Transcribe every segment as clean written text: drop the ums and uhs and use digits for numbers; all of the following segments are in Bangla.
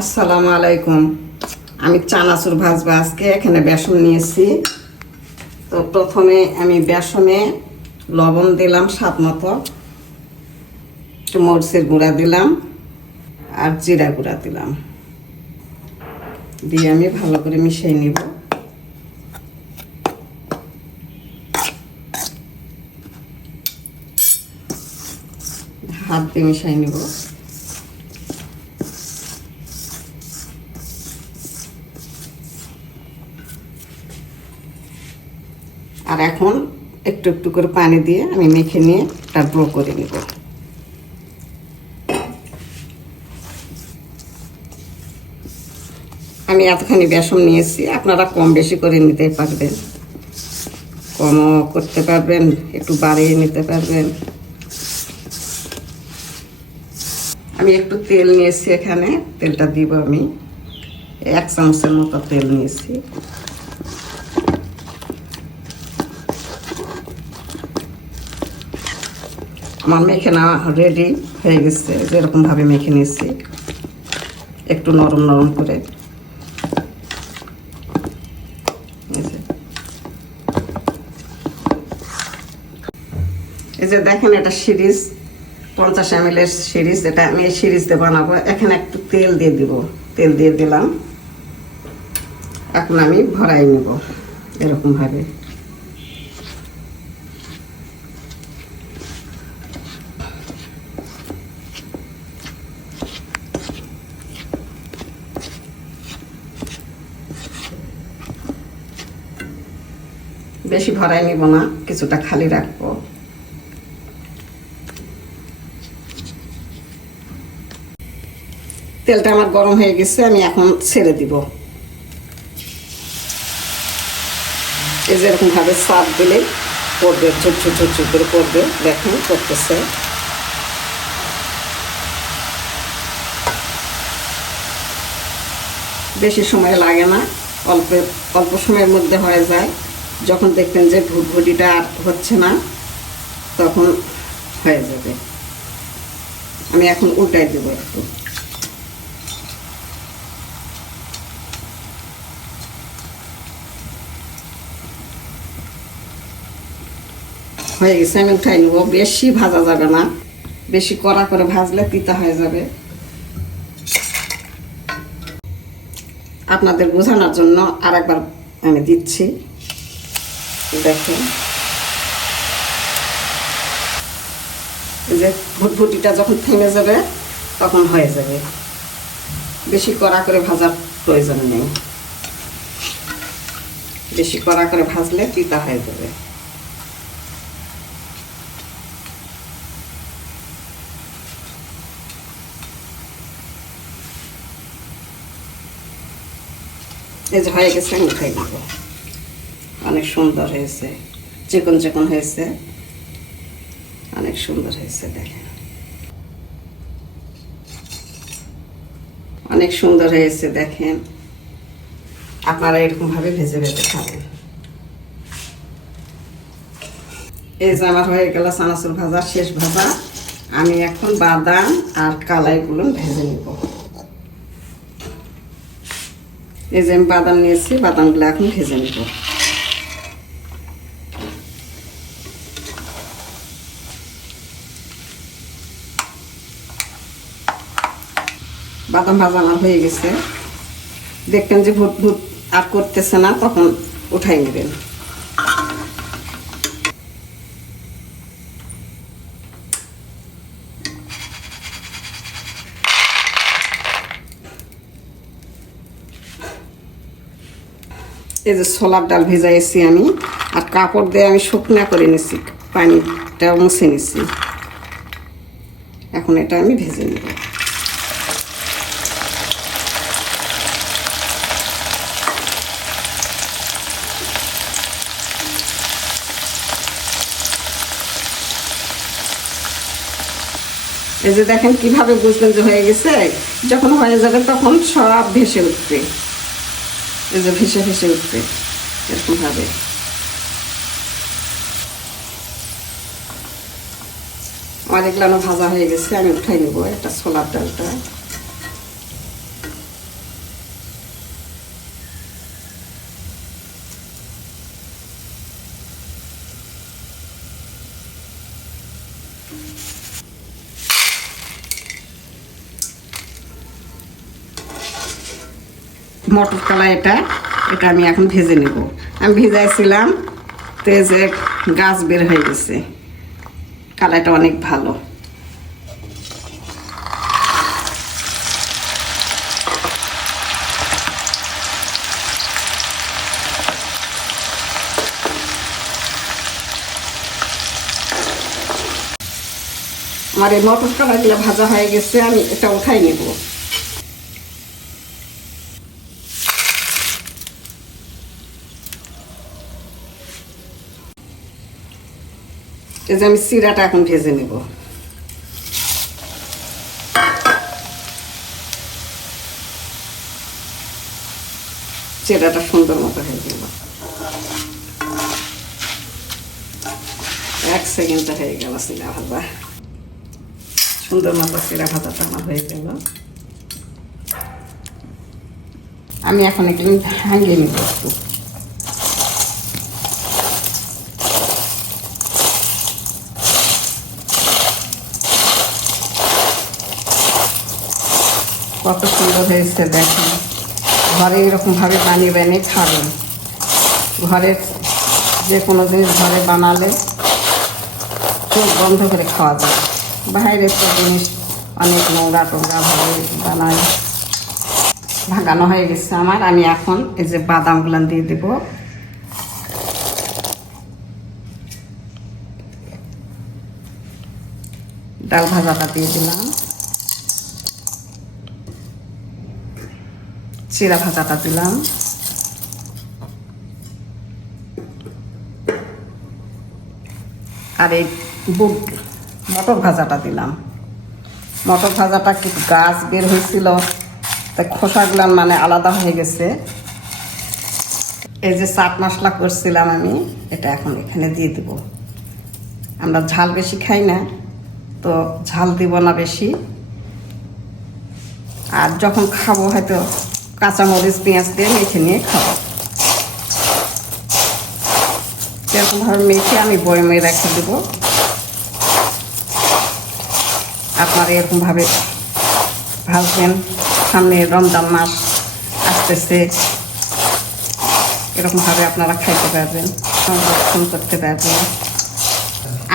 আসসালামু আলাইকুম। আমি চানাচুর ভাজবো আজকে। এখানে বেসন নিয়েছি। তো প্রথমে আমি বেসনে লবণ দিলাম স্বাদ মতো, একটু মরিচের গুঁড়া দিলাম আর জিরা গুঁড়া দিলাম, দিয়ে আমি ভালো করে মিশিয়ে নিব। হাত দিয়ে মিশিয়ে নিব। আর এখন একটু একটু করে পানি দিয়ে আমি মেখে নিয়ে একটা ড্রো করে নিব। আমি এতখানি বেসন নিয়েছি, আপনারা কম বেশি করে নিতে পারবেন, কমও করতে পারবেন, একটু বাড়িয়ে নিতে পারবেন। আমি একটু তেল নিয়েছি, এখানে তেলটা দিব আমি 1 চামচের মতো তেল নিয়েছি। আমার মেখে নেওয়া রেডি হয়ে গেছে, যেরকমভাবে মেখে নিয়েছি একটু নরম নরম করে। এই যে দেখেন, এটা সিরিজ 50 ml সিরিজ। এটা আমি এই সিরিজ দিয়ে বানাবো। এখানে একটু তেল দিয়ে দিব, তেল দিয়ে দিলাম। এখন আমি ভরাই নেব এরকমভাবে। বেশি ভরাই নিব না, কিছুটা খালি রাখবো। তেলটা আমার গরম হয়ে গেছে, আমি এখন ছেড়ে দিব। এই যে এরকম ভাবে চাপ দিলে পড়বে, ছোট ছোট ছোট করে পড়বে। দেখুন করতেছে। বেশি সময় লাগে না, অল্প অল্প সময়ের মধ্যে হয়ে যায়। যখন দেখবেন যে ভুটভুটিটা আর হচ্ছে না, তখন হয়ে যাবে। আমি এখন উল্টাই দেব একটু। হয়ে গেছে, আমি উঠাই নেব। বেশি ভাজা যাবে না, বেশি কড়া করে ভাজলে তিতা হয়ে যাবে। আপনাদের বোঝানোর জন্য আরেকবার আমি দিচ্ছি, দেখুন। এই যে ভুটভুটিটা যখন থেমে যাবে তখন হয়ে যাবে। বেশি কড়া করে ভাজার প্রয়োজন নেই, বেশি কড়া করে ভাজলে তিতা হয়ে যাবে। এই যে হয়ে গেছে, আমি উঠাই নেব। অনেক সুন্দর হয়েছে, চিকন চিকন হয়েছে, অনেক সুন্দর হয়েছে। দেখেন অনেক সুন্দর হয়েছে। দেখেন, আপনারা এরকম ভাবে ভেজে ভেজে খাবেন। এই যে আমার হয়ে গেল চানাচুর ভাজা, শেষ ভাজা। আমি এখন বাদাম আর কালাইগুলো ভেজে নিব। এই যে আমি বাদাম নিয়েছি, বাদামগুলো এখন ভেজে নিব। বাদাম ভাজা আমার হয়ে গেছে। দেখবেন যে ভুট ভুট আর করতেছে না, তখন উঠাই নেবেন। এই যে ছোলার ডাল ভেজাইছি আমি, আর কাপড় দিয়ে আমি শুকনা করে নিছি, পানিটা মুছে নিছি। এখন এটা আমি ভেজে নেব। এই যে দেখেন, কিভাবে বুঝবেন যে হয়ে গেছে? যখন হয়ে যাবে তখন সব ভেসে উঠবে। এই যে ভেসে ভেসে উঠবে এরকম ভাবে। আমার এগুলো ভাজা হয়ে গেছে, আমি উঠাই নেব একটা ছোলার ডালটা। মটর কলাই এটা আমি এখন ভেজে নেব। আমি ভিজাইছিলাম, তো এই যে গাছ বের হয়ে গেছে, কালাইটা অনেক ভালো। আমার এই মটর কলাইগুলো ভাজা হয়ে গেছে, আমি এটা উঠাই নেব। এই যে আমি চিড়াটা এখন ভেজে নেব। চিড়াটা সুন্দর মতো হয়ে গেল, 1 সেকেন্ডে হয়ে গেল চিড়া ভাজা। সুন্দর মতো চিড়া ভাজাটা আমার হয়ে গেল। আমি এখন একটু ভাঙিয়ে নিব একটু। কত সুন্দর হয়েছে দেখেন। ঘরে এরকমভাবে বানিয়ে খাবেন। ঘরে যে কোনো জিনিস ঘরে বানালে চোখ বন্ধ করে খাওয়া যায়। বাইরের তো জিনিস অনেক নোংরা ভাবে বানায়। ভাগানো হয়ে গেছে আমার। আমি এখন এই যে বাদামগুলো দিয়ে দেব। ডাল ভাজাটা দিয়ে দিলাম, চিড়া ভাজাটা দিলাম, আর এই মটর ভাজাটা দিলাম। মটর ভাজাটা কি গাছ বের হয়েছিল, তাই খোসাগুলো মানে আলাদা হয়ে গেছে। এই যে চাট মশলা করছিলাম আমি, এটা এখন এখানে দিয়ে দেব। আমরা ঝাল বেশি খাই না, তো ঝাল দিব না বেশি। আর যখন খাবো হয়তো কাঁচামরিচ পেঁয়াজ দিয়ে মেখে নিয়ে খাবো। এরকমভাবে মেখে আমি বয়মে রেখে দেবো। আপনারা এরকমভাবে ভাজবেন। সামনে রমজান মাস আসতেছে, এরকমভাবে আপনারা খাইতে পারবেন, সংরক্ষণ করতে পারবেন।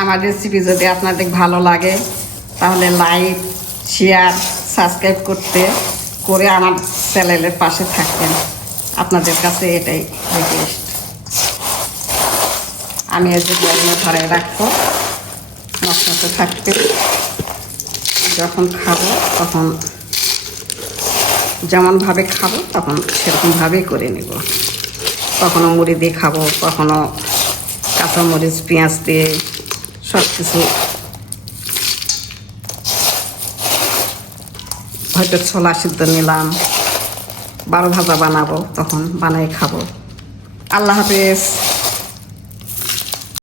আমার রেসিপি যদি আপনাদের ভালো লাগে তাহলে লাইক, শেয়ার, সাবস্ক্রাইব করে আমার চ্যানেলের পাশে থাকবেন। আপনাদের কাছে এটাই রিকোয়েস্ট। আমি এই যে গরমে ধরে রাখবো, মশলাতে থাকবে। যখন খাবো তখন যেমনভাবে খাবো তখন সেরকমভাবেই করে নেব। কখনো মুড়ি দিয়ে খাবো, কখনো কাঁচামরিচ পেঁয়াজ দিয়ে, সব কিছু। হয়তো ছোলা সিদ্ধ নিলাম, 12 ভাজা বানাবো, তখন বানাই খাবো। আল্লাহ হাফেজ।